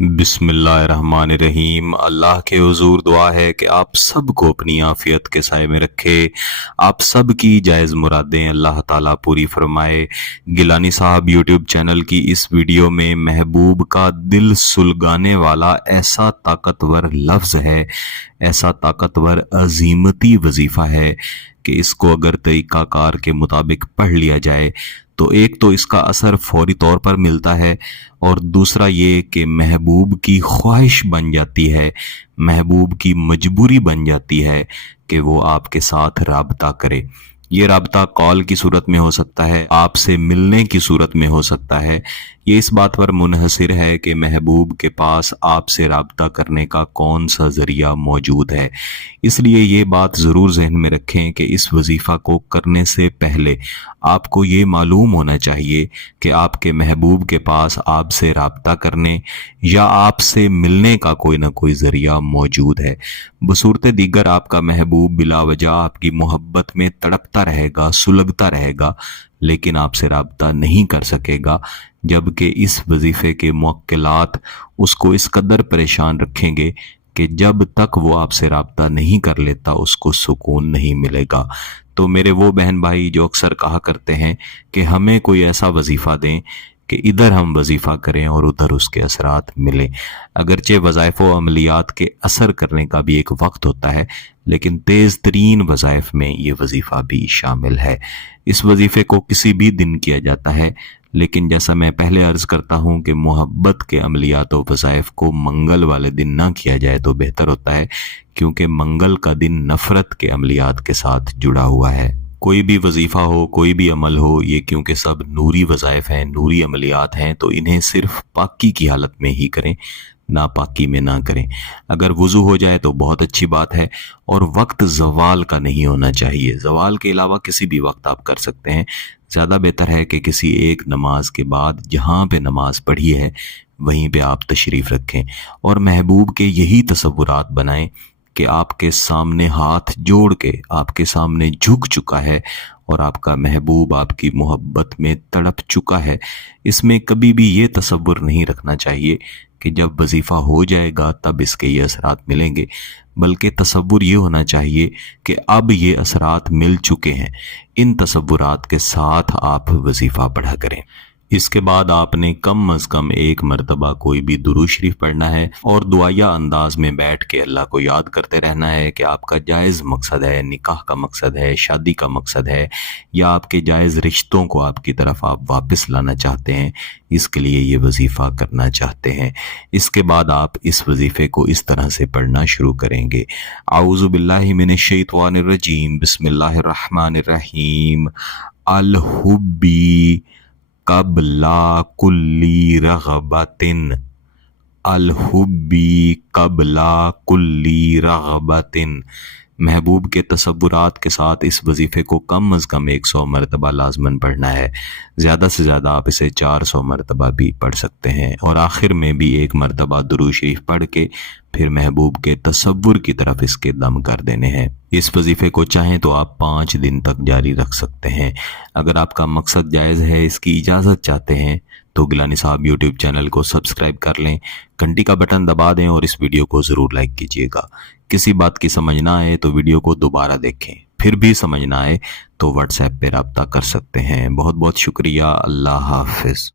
बिस्मिल्लाहिर्रहमानिर्रहीम। अल्लाह के हुजूर दुआ है कि आप सब को अपनी आफियत के साए में रखे, आप सब की जायज़ मुरादें अल्लाह ताला पूरी फरमाए। गिलानी साहब यूट्यूब चैनल की इस वीडियो में महबूब का दिल सुलगाने वाला ऐसा ताकतवर लफ्ज़ है, ऐसा ताकतवर अजीमती वजीफ़ा है कि इसको अगर तरीक़ाकार के मुताबिक पढ़ लिया जाए तो एक तो इसका असर फौरी तौर पर मिलता है, और दूसरा ये कि महबूब की ख्वाहिश बन जाती है, महबूब की मजबूरी बन जाती है कि वो आपके साथ राबता करे। ये राबता कॉल की सूरत में हो सकता है, आपसे मिलने की सूरत में हो सकता है। ये इस बात पर मुनहसिर है कि महबूब के पास आपसे राबता करने का कौन सा ज़रिया मौजूद है। इसलिए ये बात ज़रूर जहन में रखें कि इस वजीफ़ा को करने से पहले आपको ये मालूम होना चाहिए कि आपके महबूब के पास आपसे राबता करने या आपसे मिलने का कोई ना कोई ज़रिया मौजूद है। बसूरत दीगर आपका महबूब बिला वजह आपकी मोहब्बत में तड़पता रहेगा, सुलगता रहेगा, लेकिन आपसे राबता नहीं कर सकेगा, जबकि इस वजीफ़े के मुवक्किलात उसको इस कदर परेशान रखेंगे कि जब तक वो आपसे राबता नहीं कर लेता उसको सुकून नहीं मिलेगा। तो मेरे वो बहन भाई जो अक्सर कहा करते हैं कि हमें कोई ऐसा वजीफ़ा दें कि इधर हम वजीफ़ा करें और उधर उसके असरात मिलें। अगरचे वज़ाइफ़ व अमलियात के असर करने का भी एक वक्त होता है, लेकिन तेज़ तरीन वज़ाइफ़ में ये वजीफ़ा भी शामिल है। इस वजीफ़े को किसी भी दिन किया जाता है, लेकिन जैसा मैं पहले अर्ज़ करता हूँ कि मोहब्बत के अमलियात व वज़ाइफ़ को मंगल वाले दिन ना किया जाए तो बेहतर होता है, क्योंकि मंगल का दिन नफ़रत के अमलियात के साथ जुड़ा हुआ है। कोई भी वजीफ़ा हो, कोई भी अमल हो, ये क्योंकि सब नूरी वज़ाइफ़ हैं, नूरी अमलियात हैं, तो इन्हें सिर्फ पाकी की हालत में ही करें, नापाकी में ना करें। अगर वज़ू हो जाए तो बहुत अच्छी बात है, और वक्त ज़वाल का नहीं होना चाहिए। ज़वाल के अलावा किसी भी वक्त आप कर सकते हैं। ज़्यादा बेहतर है कि किसी एक नमाज के बाद जहाँ पे नमाज पढ़ी है वहीं पे आप तशरीफ़ रखें, और महबूब के यही तसव्वुरात बनाएं कि आपके सामने हाथ जोड़ के आपके सामने झुक चुका है और आपका महबूब आपकी मोहब्बत में तड़प चुका है। इसमें कभी भी ये तसव्वुर नहीं रखना चाहिए कि जब वजीफ़ा हो जाएगा तब इसके ये असरात मिलेंगे, बल्कि तसव्वुर ये होना चाहिए कि अब ये असरात मिल चुके हैं। इन तसव्वुरात के साथ आप वजीफ़ा पढ़ा करें। इसके बाद आपने कम अज़ कम एक मरतबा कोई भी दुरूद शरीफ पढ़ना है, और दुआया अंदाज में बैठ के अल्लाह को याद करते रहना है कि आपका जायज़ मकसद है, निकाह का मकसद है, शादी का मकसद है, या आपके जायज़ रिश्तों को आपकी तरफ आप वापस लाना चाहते हैं, इसके लिए ये वजीफ़ा करना चाहते हैं। इसके बाद आप इस वजीफ़े को इस तरह से पढ़ना शुरू करेंगे। आऊज़ु बिल्लाहि मिनश शैतानिर रजीम, बिस्मिल्लाहिर्रहमानिर रहीम। अल हुब्बी कबला कुल्ली रग़बतिन, अल हुब्बी कबला कुल्ली रग़बतिन। महबूब के तसव्वुरात के साथ इस वजीफ़े को कम अज़ कम 100 मरतबा लाजमन पढ़ना है। ज़्यादा से ज़्यादा आप इसे 400 मरतबा भी पढ़ सकते हैं, और आखिर में भी एक मरतबा दुरूद शरीफ पढ़ के फिर महबूब के तसव्वुर की तरफ इसके दम कर देने हैं। इस वजीफ़े को चाहें तो आप 5 दिन तक जारी रख सकते हैं। अगर आपका मकसद जायज़ है, इसकी इजाज़त चाहते हैं, तो गिलानी साहब यूट्यूब चैनल को सब्सक्राइब कर लें, घंटी का बटन दबा दें, और इस वीडियो को ज़रूर लाइक कीजिएगा। किसी बात की समझ ना आए तो वीडियो को दोबारा देखें, फिर भी समझ ना आए तो व्हाट्सएप पे रब्ता कर सकते हैं। बहुत बहुत शुक्रिया। अल्लाह हाफ़िज़।